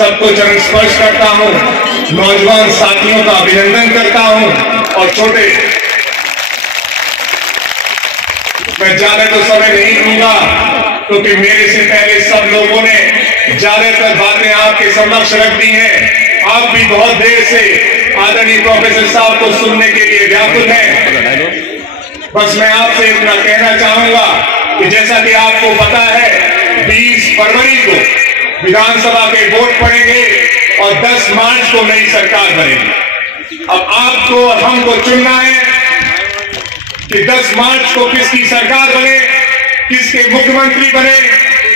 सबको चरण स्पर्श करता हूं, नौजवान साथियों का अभिनंदन करता हूं और छोटे मैं ज्यादा तो समय नहीं दूंगा क्योंकि मेरे से पहले सब लोगों ने ज्यादातर बातें आपके समक्ष रख दी हैं। आप भी बहुत देर से आदरणीय प्रोफेसर साहब को सुनने के लिए व्याकुल हैं। बस मैं आपसे इतना कहना चाहूंगा कि जैसा कि आपको पता है 20 फरवरी को विधानसभा के वोट पड़ेंगे और 10 मार्च को नई सरकार बनेगी। अब आपको और हमको चुनना है कि 10 मार्च को किसकी सरकार बने, किसके मुख्यमंत्री बने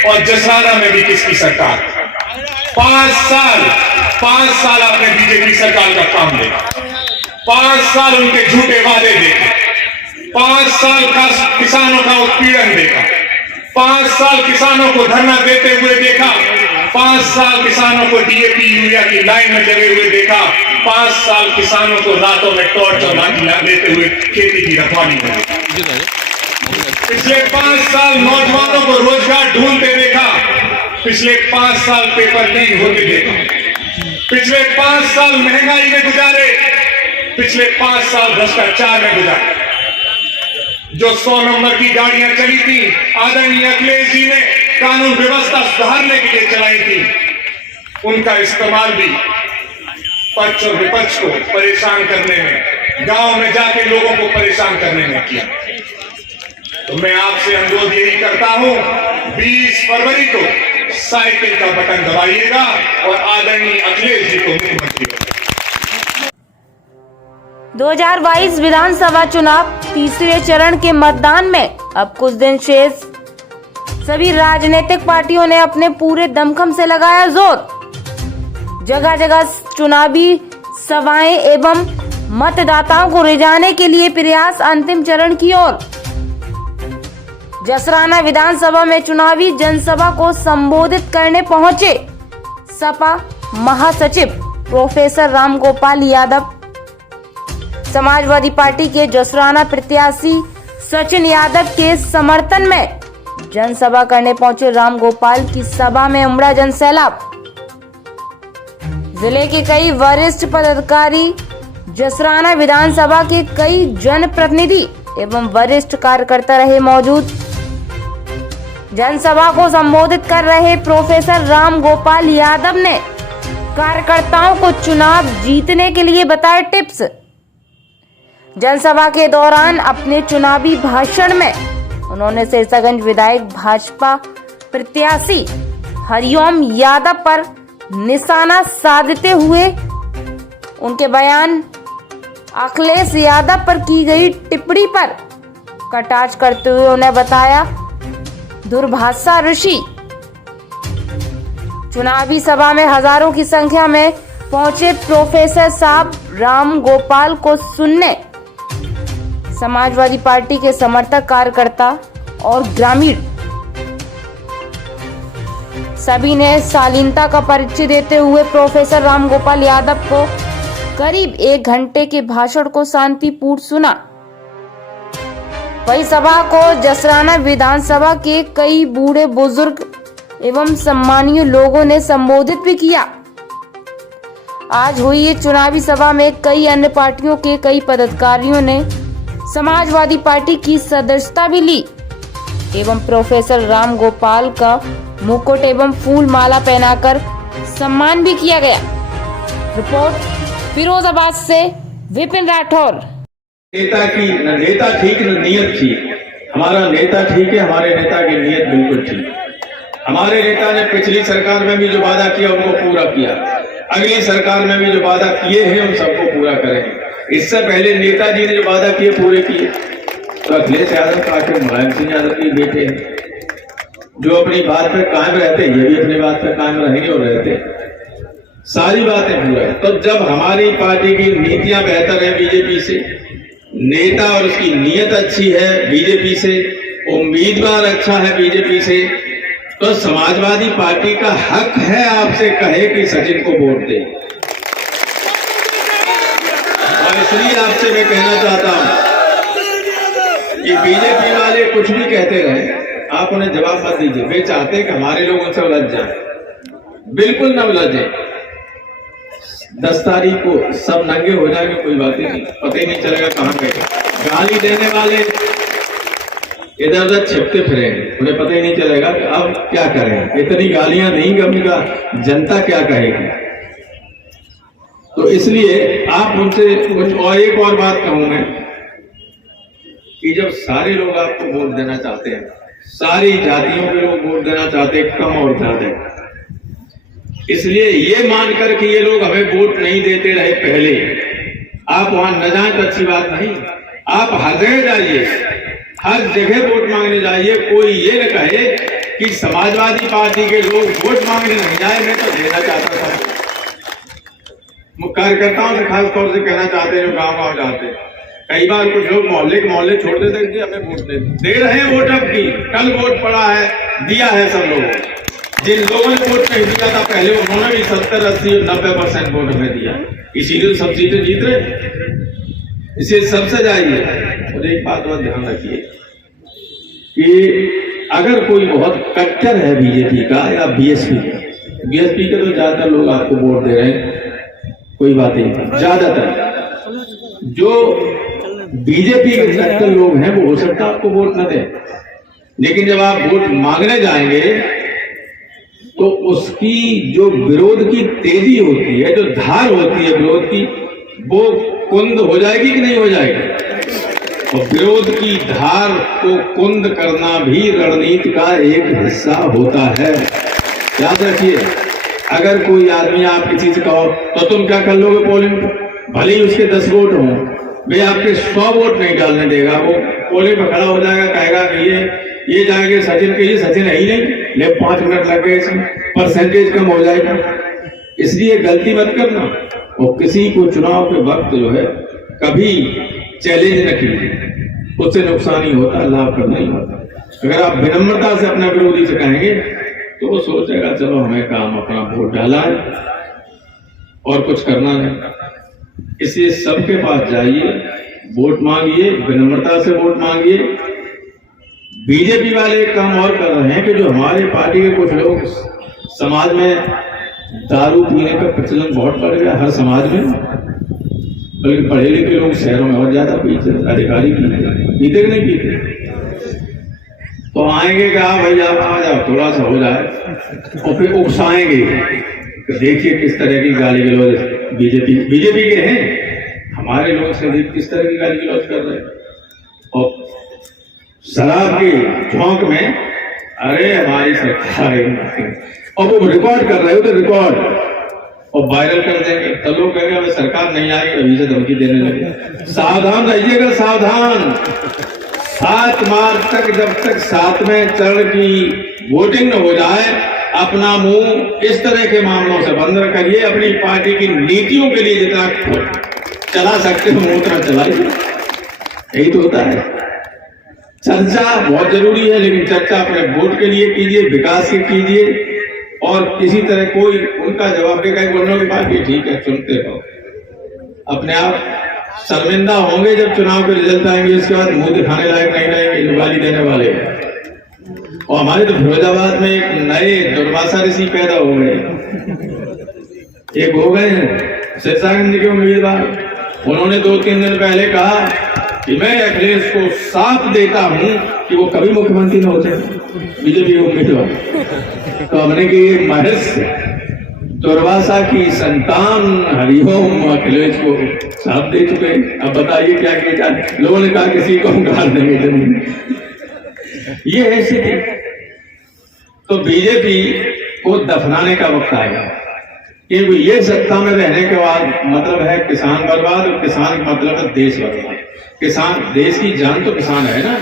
और जसराना में भी किसकी सरकार। 5 साल आपने बीजेपी सरकार का काम देखा, 5 साल उनके झूठे वादे देखे, 5 साल का किसानों का उत्पीड़न देखा, 5 साल किसानों को धरना देते हुए देखा, 5 साल किसानों को डीएपी यूरिया की लाइन में लगे हुए देखा, 5 साल किसानों को रातों में टॉर्च और लाठी देते हुए खेती की रखवाली में। पिछले 5 साल नौजवानों को रोजगार ढूंढते देखा, पिछले 5 साल पेपर लीक होते देखा, पिछले 5 साल महंगाई में गुजारे, पिछले 5 साल भ्रष्टाचार में गुजारे। जो 100 नंबर की गाड़ियां चली थी आदरणीय अखिलेश जी ने कानून व्यवस्था सुधारने के लिए चलाई थी, उनका इस्तेमाल भी पक्ष और विपक्ष को परेशान करने में, गांव में जाके लोगों को परेशान करने में किया। तो मैं आपसे अनुरोध यही करता हूं 20 फरवरी को साइकिल का बटन दबाइएगा और आदरणीय अखिलेश जी को मुख्यमंत्री बनाइए। 2022 विधानसभा चुनाव तीसरे चरण के मतदान में अब कुछ दिन शेष। सभी राजनीतिक पार्टियों ने अपने पूरे दमखम से लगाया जोर। जगह जगह चुनावी सभाएं एवं मतदाताओं को रिझाने के लिए प्रयास अंतिम चरण की ओर। जसराना विधानसभा में चुनावी जनसभा को संबोधित करने पहुंचे सपा महासचिव प्रोफेसर रामगोपाल यादव। समाजवादी पार्टी के जसराना प्रत्याशी सचिन यादव के समर्थन में जनसभा करने पहुंचे रामगोपाल की सभा में उमड़ा जनसैलाब। जिले के कई वरिष्ठ पदाधिकारी, जसराना विधानसभा के कई जनप्रतिनिधि एवं वरिष्ठ कार्यकर्ता रहे मौजूद। जनसभा को संबोधित कर रहे प्रोफेसर रामगोपाल यादव ने कार्यकर्ताओं को चुनाव जीतने के लिए बताए टिप्स। जनसभा के दौरान अपने चुनावी भाषण में उन्होंने सिरसागंज विधायक भाजपा प्रत्याशी हरिओम यादव पर निशाना साधते हुए उनके बयान अखिलेश यादव पर की गई टिप्पणी पर कटाक्ष करते हुए उन्हें बताया दुर्भाषा ऋषि। चुनावी सभा में हजारों की संख्या में पहुंचे प्रोफेसर साहब रामगोपाल को सुनने समाजवादी पार्टी के समर्थक, कार्यकर्ता और ग्रामीण सभी ने शालीनता का परिचय देते हुए प्रोफेसर रामगोपाल यादव को करीब 1 घंटे के भाषण को शांतिपूर्ण सुना। वही सभा को जसराना विधानसभा के कई बूढ़े बुजुर्ग एवं सम्मानीय लोगों ने संबोधित भी किया। आज हुई ये चुनावी सभा में कई अन्य पार्टियों के कई पदाधिकारियों ने समाजवादी पार्टी की सदस्यता भी ली एवं प्रोफेसर रामगोपाल का मुकुट एवं फूल माला पहनाकर सम्मान भी किया गया। रिपोर्ट फिरोजाबाद से विपिन राठौर। नेता की न नेता ठीक न नियत ठीक। हमारा नेता ठीक है, हमारे नेता की नियत बिल्कुल ठीक। हमारे नेता ने पिछली सरकार में भी जो वादा किया उनको पूरा किया, अगली सरकार में भी जो वादा किए हैं उन सबको पूरा करें। इससे पहले नेताजी ने जो वादा किए पूरे किए। तो अखिलेश यादव का आखिर मुलायम सिंह यादव के बेटे हैं जो अपनी बात पर कायम रहते, ये भी अपनी बात पर कायम रहेंगे और रहते, सारी बातें पूरा है। तो जब हमारी पार्टी की नीतियां बेहतर है बीजेपी से, नेता और उसकी नीयत अच्छी है बीजेपी से, उम्मीदवार अच्छा है बीजेपी से, तो समाजवादी पार्टी का हक है आपसे कहे कि सचिन को वोट दे। और इसलिए आपसे मैं कहना चाहता हूं कि बीजेपी वाले कुछ भी कहते रहे, आप उन्हें जवाब मत दीजिए। वे चाहते हैं कि हमारे लोग उनसे उलझ जाएं। बिल्कुल न लजे। 10 तारीख को सब नंगे हो जाएंगे, कोई बात ही नहीं, पता ही नहीं चलेगा कहाँ गए। गाली देने वाले इधर उधर छिपते फिरेंगे, उन्हें पता ही नहीं चलेगा कि अब क्या करें। इतनी गालियां नहीं कि का जनता क्या कहेगी। तो इसलिए आप उनसे कुछ और एक और बात कहूं मैं कि जब सारे लोग आपको वोट देना चाहते हैं, सारी जातियों के लोग वोट देना चाहते हैं, कम और ज्यादा, इसलिए ये मानकर कि ये लोग हमें वोट नहीं देते रहे पहले, आप वहां न जाएं तो अच्छी बात नहीं। आप हर जगह जाइए, हर जगह वोट मांगने जाइए। कोई ये न कहे कि समाजवादी पार्टी के लोग वोट मांगने नहीं जाए, मैं तो देना चाहता था। कार्यकर्ताओं से खास तौर से कहना चाहते हैं, गांव गांव जाते हैं, कई बार कुछ लोग मोहल्ले के मोहल्ले छोड़ देते हैं, हमें वोट दे रहे हैं। वोट अब की कल वोट पड़ा है, दिया है सब लोगों। जिन लोगों ने वोट नहीं दिया था पहले, उन्होंने भी 70, 80, 90% वोट हमें दिया, इसीलिए तो सब सीटें जीत रहे। इसे सबसे जाइए। और एक बात और ध्यान रखिए कि अगर कोई बहुत कट्टर है बीजेपी का या बीएसपी के तो ज्यादातर लोग आपको वोट दे रहे हैं, कोई बात नहीं। ज्यादातर जो बीजेपी के कट्टर लोग हैं वो हो सकता है आपको वोट न दें, लेकिन जब आप वोट मांगने जाएंगे तो उसकी जो विरोध की तेजी होती है, जो धार होती है विरोध की, वो कुंद हो जाएगी कि नहीं हो जाएगी। और विरोध की धार को कुंद करना भी रणनीति का एक हिस्सा होता है, याद रखिए। अगर कोई आदमी आप किसी से कहो तो तुम क्या कर लोगे पोलिंग, भले ही उसके 10 वोट हों, वे आपके 100 वोट नहीं डालने देगा। वो पोलिंग पर खड़ा हो जाएगा, कहेगा कि ये जाएंगे सचिन के, ये सचिन है ही नहीं, ले 5 मिनट लग गए, इसमें परसेंटेज कम हो जाएगा। इसलिए गलती मत करना, और किसी को चुनाव के वक्त जो है कभी चैलेंज न कीजिए, उससे नुकसान ही होता, लाभ का नहीं होता। अगर आप विनम्रता से अपना विरोधी से कहेंगे तो वो सोचेगा चलो हमें काम अपना वोट डाला है और कुछ करना नहीं। इसलिए सबके पास जाइए, वोट मांगिए, विनम्रता से वोट मांगिए। बीजेपी वाले एक काम और कर रहे हैं कि जो हमारे पार्टी के कुछ लोग, समाज में दारू पीने का प्रचलन बहुत बढ़ गया हर समाज में, बल्कि पढ़े लिखे लोग शहरों में और ज्यादा पीते, अधिकारी पीते कि नहीं पीते। तो आएंगे कि हाँ भाई आप आ जाओ, थोड़ा सा हो जाए, और फिर उकसाएंगे। देखिए किस तरह की गाली गलौज बीजेपी के हैं, हमारे लोग से किस तरह की गाली गलौज कर रहे हैं। और शराब के झोंक में अरे हमारी सरकार है, और वो रिकॉर्ड कर रहे हो तो रिकॉर्ड और वायरल कर देंगे, तो लोग कहेंगे हमें सरकार नहीं आएगी, अभी से धमकी देने लगे। सावधान रहिएगा, सावधान। 7 मार्च तक, जब तक 7वें चरण की वोटिंग न हो जाए, अपना मुंह इस तरह के मामलों से बंद करिए। अपनी पार्टी की नीतियों के लिए जितना चला सकते हो उतना चलाइए, यही तो होता है। चर्चा बहुत जरूरी है, लेकिन चर्चा अपने वोट के लिए कीजिए, विकास के कीजिए, और किसी तरह कोई उनका जवाब देगा बोलने की बात, ये ठीक है सुनते रहो। अपने आप शर्मिंदा होंगे जब चुनाव के रिजल्ट आएंगे, इसके बाद मुंह दिखाने लायक नहीं रहेंगे गाली देने वाले। और हमारे तो फिरोजाबाद में एक नए दुर्वासा ऋषि पैदा हो गए, एक हो गए हैं सिरसागंज जी के उम्मीदवार। उन्होंने 2-3 दिन पहले कहा कि मैं अखिलेश को साफ देता हूं कि वो कभी मुख्यमंत्री न होते, बीजेपी उम्मीदवार। तो हमने कि ये महर्ष दुर्वासा की संतान हरिओम अखिलेश को साफ दे चुके। अब बताइए क्या किया जाए। लोगों ने कहा किसी को हम गाल देंगे जमीन, ये है स्थिति। तो बीजेपी को दफनाने का वक्त आएगा, क्योंकि ये सत्ता में रहने के बाद मतलब है किसान बर्बाद, और किसान का मतलब है देश बर्बाद। किसान, देश की जान तो किसान है ना।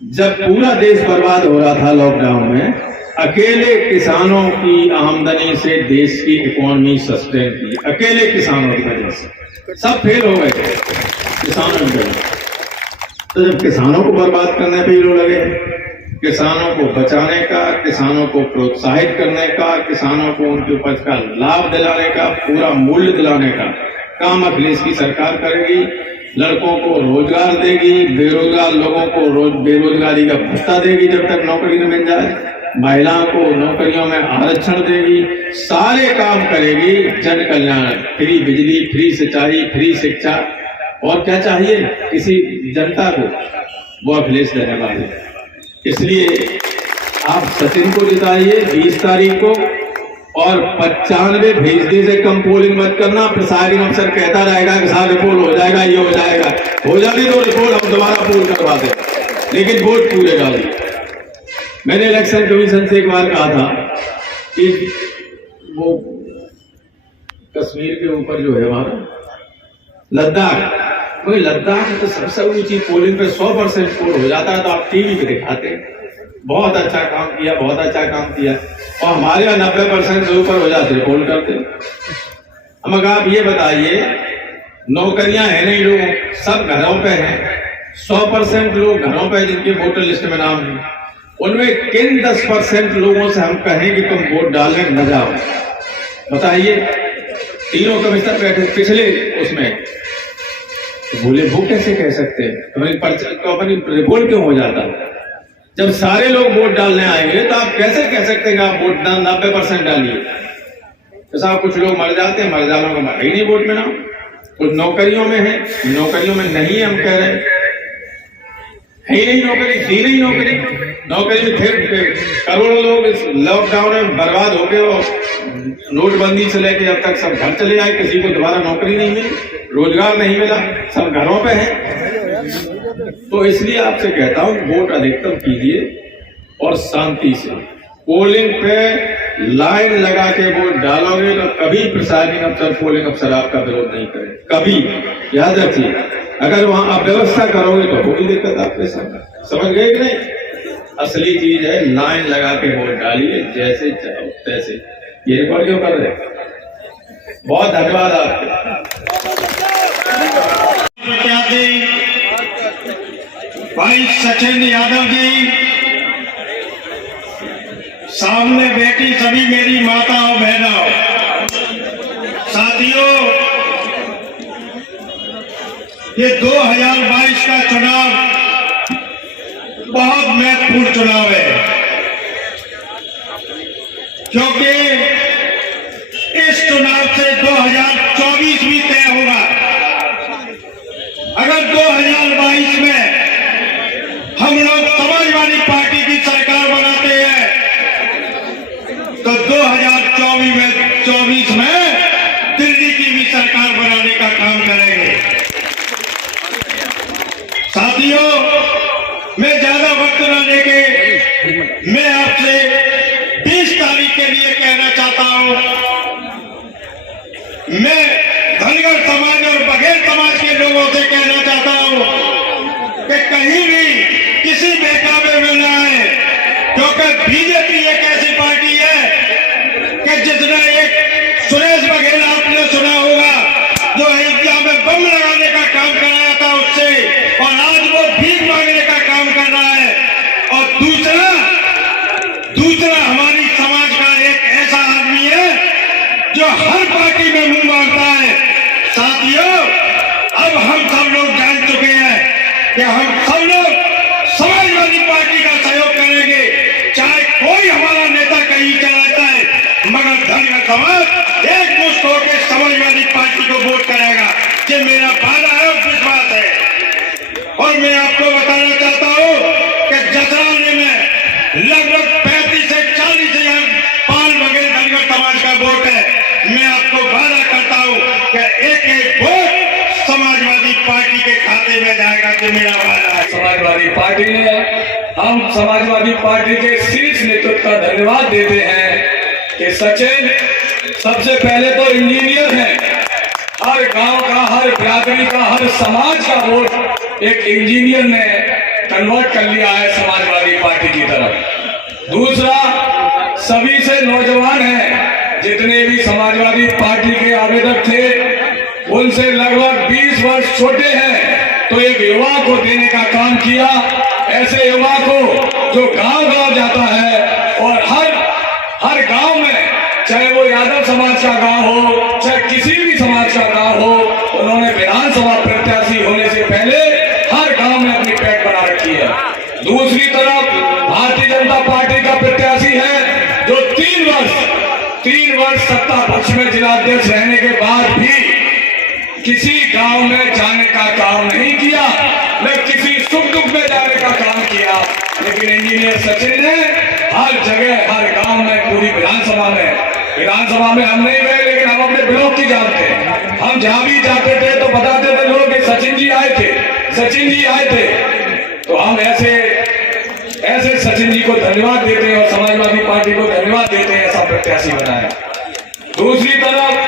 जब पूरा देश बर्बाद हो रहा था लॉकडाउन में, अकेले किसानों की आमदनी से देश की इकोनॉमी सस्टेन की, अकेले किसानों की वजह से। सब फेल हो गए थे किसानों की वजह। तो जब किसानों को बर्बाद करने पे लोग लगे, किसानों को बचाने का, किसानों को प्रोत्साहित करने का, किसानों को उनकी उपज का लाभ दिलाने का, पूरा मूल्य दिलाने का काम अखिलेश की सरकार करेगी। लड़कों को रोजगार देगी, बेरोजगार लोगों को बेरोजगारी का भत्ता देगी जब तक नौकरी न मिल जाए। महिलाओं को नौकरियों में आरक्षण देगी, सारे काम करेगी, जन कल्याण, फ्री बिजली, फ्री सिंचाई, फ्री शिक्षा, और क्या चाहिए किसी जनता को, वो अखिलेश देने वाले। इसलिए आप सचिन को जिताइए 20 तारीख को, और 95% से कम पोलिंग मत करना। प्रिसाइडिंग अफसर कहता रहेगा कि साहब रिपोर्ट हो जाएगा, ये हो जाएगा, हो जाती तो रिपोर्ट हम दोबारा पोल करवा दें, लेकिन वोट पूरे डाली। मैंने इलेक्शन कमीशन से एक बार कहा था कि वो कश्मीर के ऊपर जो है हमारा लद्दाख, वही लद्दाख में तो सबसे ऊंची पोलिंग पे 100% पोल हो जाता है, तो आप टीवी पे दिखाते हैं बहुत अच्छा काम किया, बहुत अच्छा काम किया, और हमारे यहाँ 90% से ऊपर हो जाते पोल करते। हम अगर आप ये बताइए, नौकरियां है नहीं, लोग सब घरों पे हैं, 100% लोग घरों पे जिनके वोटर लिस्ट में नाम है, उनमें किन 10% लोगों से हम कहें कि तुम वोट डालने न जाओ? बताइए। तीनों कमिश्नर बैठे पिछले उसमें, तो बोले वो कैसे कह सकते हैं? अपनी रिपोर्ट क्यों हो जाता? जब सारे लोग वोट डालने आएंगे तो आप कैसे कह सकते हैं कि आप वोट 90% डालिए? तो साहब कुछ लोग मर जाते हैं, मर जाने का ही नहीं वोट में ना, कुछ नौकरियों में है, नौकरियों में नहीं है, हम कह रहे हैं है ही नहीं नौकरी, दी नहीं नौकरी, नौकरी में फिर करोड़ों लोग इस लॉकडाउन में बर्बाद हो गए, और नोटबंदी से लेके अब तक सब घर चले आए, किसी को दोबारा नौकरी नहीं मिली, रोजगार नहीं मिला, सब घरों पे है। तो इसलिए आपसे कहता हूं वोट अधिकतम कीजिए और शांति से। पोलिंग पे लाइन लगा के वोट डालोगे तो कभी प्रिसाइडिंग अफसर, पोलिंग अफसर आपका विरोध नहीं करे, कभी। याद रखिए, अगर वहां आप व्यवस्था करोगे तो होगी दिक्कत आपके साथ। समझ गए कि नहीं? असली चीज है लाइन लगा के वोट डालिए, जैसे चाहो तैसे। ये रिकॉर्ड क्यों कर रहे हैं? बहुत धन्यवाद आपके। भाई सचिन यादव जी, सामने बैठी सभी मेरी माता और बहनों, साथियों, ये 2022 का चुनाव बहुत महत्वपूर्ण चुनाव है, क्योंकि इस चुनाव से 2024 भी तय होगा। अगर 2022 में हम लोग समाजवादी पार्टी की सरकार बनाते हैं तो 2024 में दिल्ली की भी सरकार बनाने का काम करेंगे। साथियों, मैं ज्यादा वक्त न लेके मैं आपसे 20 तारीख के लिए कहना चाहता हूं। मैं धनगर समाज और बघेल समाज के लोगों से कहना चाहता हूं कि कहीं भी किसी बेकाबे में न आए, क्योंकि बीजेपी एक ऐसी पार्टी है कि जितना एक सुरेश बघेल आपने सुना होगा, जो अयोध्या में बम लगाने का काम कराया था उससे, और आज वो भीख मांगने का काम कर रहा है। और दूसरा हमारी समाज का एक ऐसा आदमी है जो हर पार्टी में मुंह मारता है। साथियों, अब हम सब लोग जान चुके हैं कि हम सब लोग समाजवादी पार्टी का सहयोग करेंगे, चाहे कोई हमारा नेता कहीं चलाता है, मगर धनगर समाज एक मुश्त होकर समाजवादी पार्टी को वोट करेगा। ये मेरा वादा है और विश्वास है। और मैं आपको बताना चाहता हूं कि जसराने में लगभग 35 से 40 हजार पाल बघेल धनगर समाज का वोट है। मैं आपको वादा करता हूं कि एक एक वोट समाजवादी पार्टी के खाते में जाएगा। तो मेरा वादा है। समाजवादी पार्टी ने, हम समाजवादी पार्टी के शीर्ष नेतृत्व का धन्यवाद देते हैं कि सचिन सबसे पहले तो इंजीनियर है। हर गांव का, हर बिरादरी का, हर समाज का वोट एक इंजीनियर ने कन्वर्ट कर लिया है समाजवादी पार्टी की तरफ। दूसरा, सभी से नौजवान हैं, जितने भी समाजवादी पार्टी के आवेदक थे उनसे लगभग 20 वर्ष छोटे हैं, तो एक युवा को देने का काम किया। ऐसे युवा को जो गांव-गांव जाता है और हर गांव में, चाहे वो यादव समाज का गांव हो, चाहे किसी भी समाज का गांव हो, उन्होंने विधानसभा प्रत्याशी होने से पहले हर गांव में अपनी पैठ बना रखी है। दूसरी तरफ भारतीय जनता पार्टी का प्रत्याशी वर्ष सत्ता पक्ष में जिलाध्यक्ष रहने के बाद भी किसी गांव में जाने का काम नहीं किया, न किसी सुख दुख में जाने का काम किया। लेकिन इंजीनियर सचिन ने हर जगह, हर गांव में, पूरी विधानसभा में हम नहीं गए, लेकिन हम अपने ब्लॉक की जानते हैं। हम जहां भी जाते थे तो बताते थे लोग कि सचिन जी आए थे, सचिन जी आए थे। तो हम ऐसे सचिन जी को धन्यवाद देते हैं और समाजवादी पार्टी को धन्यवाद देते हैं, ऐसा प्रत्याशी बनाया। दूसरी तरफ